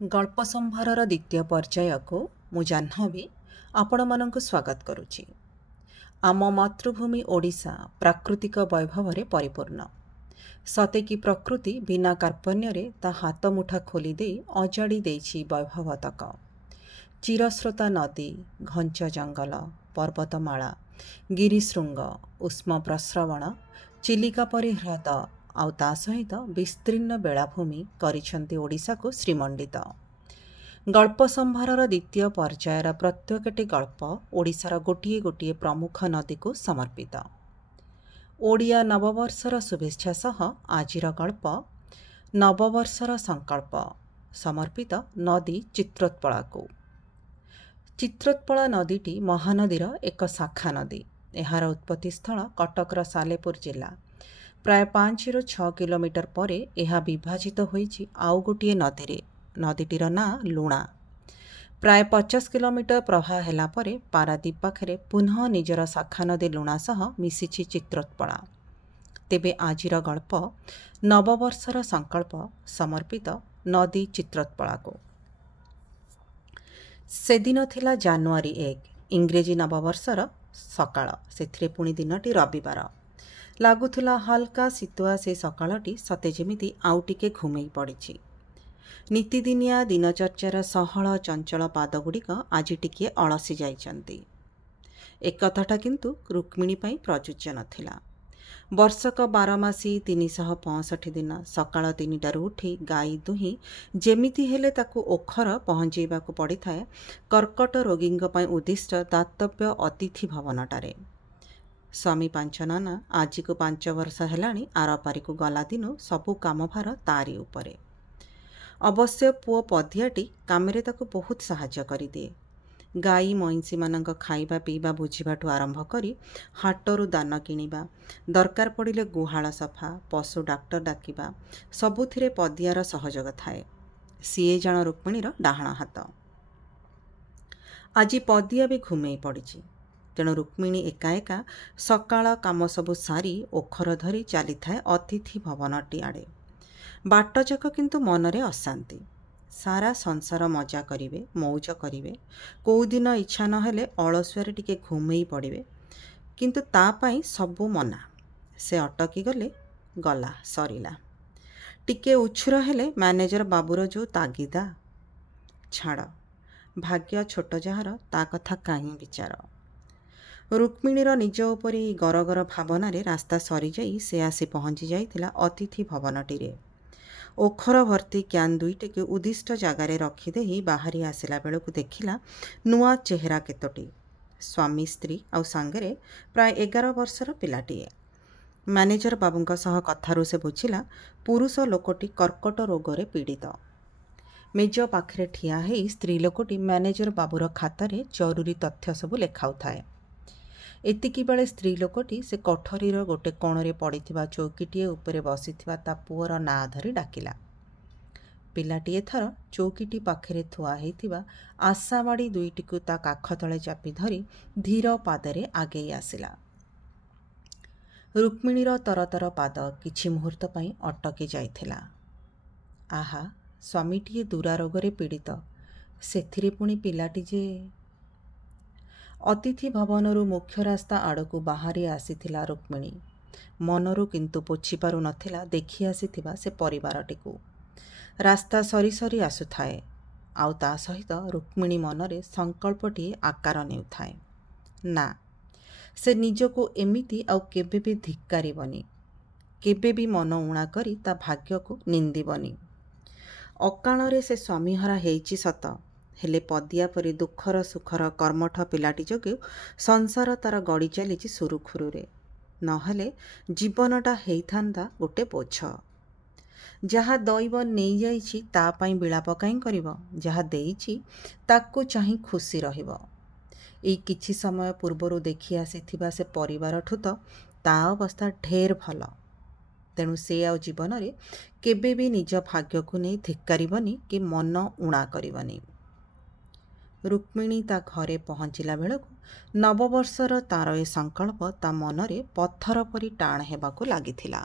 ଗଳ୍ପ ସମ୍ଭାରର ଦ୍ୱିତୀୟ ପର୍ଯ୍ୟାୟକୁ ମୁଁ ଜାହ୍ନବୀ ଆପଣମାନଙ୍କୁ ସ୍ୱାଗତ କରୁଛି। ଆମ ମାତୃଭୂମି ଓଡ଼ିଶା ପ୍ରାକୃତିକ ବୈଭବରେ ପରିପୂର୍ଣ୍ଣ। ସତେକି ପ୍ରକୃତି ବିନା କାର୍ପଣ୍ୟରେ ତା ହାତ ମୁଠା ଖୋଲିଦେଇ ଅଜାଡ଼ି ଦେଇଛି ବୈଭବତକ। ଚିରସ୍ରୋତା ନଦୀ, ଘଞ୍ଚ ଜଙ୍ଗଲ, ପର୍ବତମାଳା, ଗିରିଶୃଙ୍ଗ, ଉଷ୍ମ ପ୍ରସ୍ରବଣ, ଚିଲିକା ପରି ହ୍ରଦ ଆଉ ତା ସହିତ ବିସ୍ତୀର୍ଣ୍ଣ ବେଳାଭୂମି କରିଛନ୍ତି ଓଡ଼ିଶାକୁ ଶ୍ରୀମଣ୍ଡିତ। ଗଳ୍ପ ସମ୍ଭାରର ଦ୍ୱିତୀୟ ପର୍ଯ୍ୟାୟର ପ୍ରତ୍ୟେକଟି ଗଳ୍ପ ଓଡ଼ିଶାର ଗୋଟିଏ ଗୋଟିଏ ପ୍ରମୁଖ ନଦୀକୁ ସମର୍ପିତ। ଓଡ଼ିଆ ନବବର୍ଷର ଶୁଭେଚ୍ଛା ସହ ଆଜିର ଗଳ୍ପ ନବବର୍ଷର ସଂକଳ୍ପ ସମର୍ପିତ ନଦୀ ଚିତ୍ରୋତ୍ପଳାକୁ। ଚିତ୍ରୋତ୍ପଳା ନଦୀଟି ମହାନଦୀର ଏକ ଶାଖା ନଦୀ। ଏହାର ଉତ୍ପତ୍ତି ସ୍ଥଳ କଟକର ସାଲେପୁର ଜିଲ୍ଲା। ପ୍ରାୟ 5ରୁ 6 କିଲୋମିଟର ପରେ ଏହା ବିଭାଜିତ ହୋଇଛି ଆଉ ଗୋଟିଏ ନଦୀରେ। ନଦୀଟିର ନାଁ ଲୁଣା। ପ୍ରାୟ 50 କିଲୋମିଟର ପ୍ରବାହ ହେଲା ପରେ ପାରାଦୀପ ପାଖରେ ପୁନଃ ନିଜର ଶାଖା ନଦୀ ଲୁଣା ସହ ମିଶିଛି ଚିତ୍ରୋତ୍ପଳା। ତେବେ ଆଜିର ଗଳ୍ପ ନବବର୍ଷର ସଂକଳ୍ପ ସମର୍ପିତ ନଦୀ ଚିତ୍ରୋତ୍ପଳାକୁ। ସେଦିନ ଥିଲା ଜାନୁଆରୀ 1, ଇଂରେଜୀ ନବବର୍ଷର ସକାଳ। ସେଥିରେ ପୁଣି ଦିନଟି ରବିବାର। ଲାଗୁଥିଲା ହାଲକା ଶୀତୁଆ ସେ ସକାଳଟି ସତେ ଯେମିତି ଆଉ ଟିକେ ଘୁମେଇ ପଡ଼ିଛି। ନୀତିଦିନିଆ ଦିନଚର୍ଯ୍ୟାର ସହଳ ଚଞ୍ଚଳ ପାଦଗୁଡ଼ିକ ଆଜି ଟିକିଏ ଅଳସି ଯାଇଛନ୍ତି। ଏକଥାଟା କିନ୍ତୁ ରୁକ୍ମିଣୀ ପାଇଁ ପ୍ରଯୁଜ୍ୟ ନଥିଲା। ବର୍ଷକ 12 ମାସି 365 ଦିନ ସକାଳ 3ଟାରୁ ଉଠି ଗାଈ ଦୁହିଁ ଯେମିତି ହେଲେ ତାକୁ ଓଖର ପହଞ୍ଚାଇବାକୁ ପଡ଼ିଥାଏ କର୍କଟ ରୋଗୀଙ୍କ ପାଇଁ ଉଦ୍ଦିଷ୍ଟ ଦାତବ୍ୟ ଅତିଥି ଭବନଟାରେ। ସ୍ୱାମୀ ପାଞ୍ଚନନା ଆଜିକୁ 5 ବର୍ଷ ହେଲାଣି ଆରପାରିକୁ ଗଲା ଦିନୁ ସବୁ କାମଭାର ତାରି ଉପରେ। ଅବଶ୍ୟ ପୁଅ ପଦିଆଟି କାମରେ ତାକୁ ବହୁତ ସାହାଯ୍ୟ କରିଦିଏ। ଗାଈ ମଇଁଷିମାନଙ୍କ ଖାଇବା ପିଇବା ବୁଝିବାଠୁ ଆରମ୍ଭ କରି ହାଟରୁ ଦାନ କିଣିବା, ଦରକାର ପଡ଼ିଲେ ଗୁହାଳ ସଫା, ପଶୁ ଡାକ୍ତର ଡାକିବା, ସବୁଥିରେ ପଦିଆର ସହଯୋଗ ଥାଏ। ସିଏ ଜାଣ ରୁକ୍ମିଣୀର ଡାହାଣ ହାତ। ଆଜି ପଦିଆ ବି ଘୁମେଇ ପଡ଼ିଛି। ତେଣୁ ରୁକ୍ମିଣୀ ଏକା ଏକା ସକାଳ କାମ ସବୁ ସାରି ଓଖର ଧରି ଚାଲିଥାଏ ଅତିଥି ଭବନଟି ଆଡ଼େ। ବାଟଯାକ କିନ୍ତୁ ମନରେ ଅଶାନ୍ତି। ସାରା ସଂସାର ମଜା କରିବେ, ମଉଜ କରିବେ, କେଉଁଦିନ ଇଚ୍ଛା ନହେଲେ ଅଳସୁଆରେ ଟିକେ ଘୁମେଇ ପଡ଼ିବେ, କିନ୍ତୁ ତା ପାଇଁ ସବୁ ମନା। ସେ ଅଟକି ଗଲେ ଗଲା, ସରିଲା। ଟିକେ ଉଛୁର ହେଲେ ମ୍ୟାନେଜର ବାବୁର ଯେଉଁ ତାଗିଦା। ଛାଡ଼, ଭାଗ୍ୟ ଛୋଟ ଯାହାର ତା କଥା କାହିଁ ବିଚାର। ରୁକ୍ମିଣୀର ନିଜ ଉପରେ ଗରଗର ଭାବନାରେ ରାସ୍ତା ସରିଯାଇ ସେ ଆସି ପହଞ୍ଚି ଯାଇଥିଲା ଅତିଥି ଭବନଟିରେ। ଓଖର ଭର୍ତ୍ତି କ୍ୟାନ୍ ଦୁଇଟିକୁ ଉଦ୍ଦିଷ୍ଟ ଜାଗାରେ ରଖିଦେଇ ବାହାରି ଆସିଲା ବେଳକୁ ଦେଖିଲା ନୂଆ ଚେହେରା କେତୋଟି। ସ୍ୱାମୀ ସ୍ତ୍ରୀ ଆଉ ସାଙ୍ଗରେ ପ୍ରାୟ 11 ବର୍ଷର ପିଲାଟିଏ। ମ୍ୟାନେଜର ବାବୁଙ୍କ ସହ କଥାରୁ ସେ ବୁଝିଲା ପୁରୁଷ ଲୋକଟି କର୍କଟ ରୋଗରେ ପୀଡ଼ିତ। ମେଜ ପାଖରେ ଠିଆ ହେଇ ସ୍ତ୍ରୀ ଲୋକଟି ମ୍ୟାନେଜର ବାବୁର ଖାତାରେ ଜରୁରୀ ତଥ୍ୟ ସବୁ ଲେଖାଉଥାଏ। ଏତିକିବେଳେ ସ୍ତ୍ରୀ ଲୋକଟି ସେ କୋଠରୀର ଗୋଟେ କୋଣରେ ପଡ଼ିଥିବା ଚୌକିଟିଏ ଉପରେ ବସିଥିବା ତା ପୁଅର ନାଁ ଧରି ଡାକିଲା। ପିଲାଟି ଏଥର ଚୌକିଟି ପାଖରେ ଥୁଆ ହେଇଥିବା ଆଶାବାଡ଼ି ଦୁଇଟିକୁ ତା କାଖ ତଳେ ଚାପି ଧରି ଧୀର ପାଦରେ ଆଗେଇ ଆସିଲା। ରୁକ୍ମିଣୀର ତରତର ପାଦ କିଛି ମୁହୂର୍ତ୍ତ ପାଇଁ ଅଟକି ଯାଇଥିଲା। ଆହା, ସ୍ୱାମୀଟିଏ ଦୁରାରୋଗରେ ପୀଡ଼ିତ, ସେଥିରେ ପୁଣି ପିଲାଟି ଯେ। ଅତିଥି ଭବନରୁ ମୁଖ୍ୟ ରାସ୍ତା ଆଡ଼କୁ ବାହାରି ଆସିଥିଲା ରୁକ୍ମିଣୀ। ମନରୁ କିନ୍ତୁ ପୋଛି ପାରୁ ନଥିଲା ଦେଖି ଆସିଥିବା ସେ ପରିବାରଟିକୁ। ରାସ୍ତା ସରି ସରି ଆସୁଥାଏ, ଆଉ ତା ସହିତ ରୁକ୍ମିଣୀ ମନରେ ସଂକଳ୍ପଟିଏ ଆକାର ନେଉଥାଏ। ନା, ସେ ନିଜକୁ ଏମିତି ଆଉ କେବେ ବି ଧିକ୍କାରିବନି, କେବେ ବି ମନ ଉଣା କରି ତା ଭାଗ୍ୟକୁ ନିନ୍ଦିବନି। ଅକାଳରେ ସେ ସ୍ୱାମୀହରା ହେଇଛି ସତ, ହେଲେ ପଦିଆ ପରି ଦୁଃଖର ସୁଖର କର୍ମଠ ପିଲାଟି ଯୋଗୁଁ ସଂସାର ତାର ଗଡ଼ି ଚାଲିଛି ସୁରୁଖୁରୁରେ। ନହେଲେ ଜୀବନଟା ହେଇଥାନ୍ତା ଗୋଟେ ବୋଝ। ଯାହା ଦଇବ ନେଇଯାଇଛି ତା ପାଇଁ ବିଳାପ କାହିଁ କରିବ? ଯାହା ଦେଇଛି ତାକୁ ଚାହିଁ ଖୁସି ରହିବ। ଏଇ କିଛି ସମୟ ପୂର୍ବରୁ ଦେଖି ଆସିଥିବା ସେ ପରିବାରଠୁ ତ ତା ଅବସ୍ଥା ଢେର ଭଲ। ତେଣୁ ସେ ଆଉ ଜୀବନରେ କେବେ ବି ନିଜ ଭାଗ୍ୟକୁ ନେଇ ଧିକ୍କାରିବନି କି ମନ ଉଣା କରିବନି। ରୁକ୍ମିଣୀ ତା ଘରେ ପହଞ୍ଚିଲା ବେଳକୁ ନବବର୍ଷର ତାର ଏ ସଂକଳ୍ପ ତା ମନରେ ପଥର ପରି ଟାଣ ହେବାକୁ ଲାଗିଥିଲା।